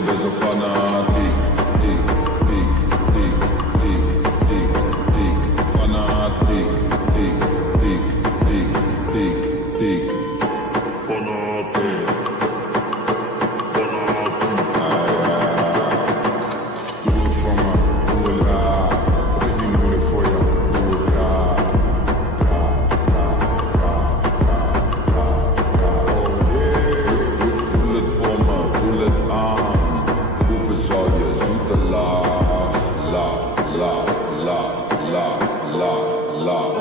je bent zo fanatiek. Tiek, tiek, tiek, tiek, tiek, tiek. Fanatiek. Tiek, tiek, tiek, tiek, tiek. Fanatiek. Fanatiek. Doe het voor me, doe het raar. Het is niet moeilijk voor je, doe het raar. Voel het voor me, voel het aan. Hoeveel zal je zoete laag, laag, laag, laag, laag, laag, laag.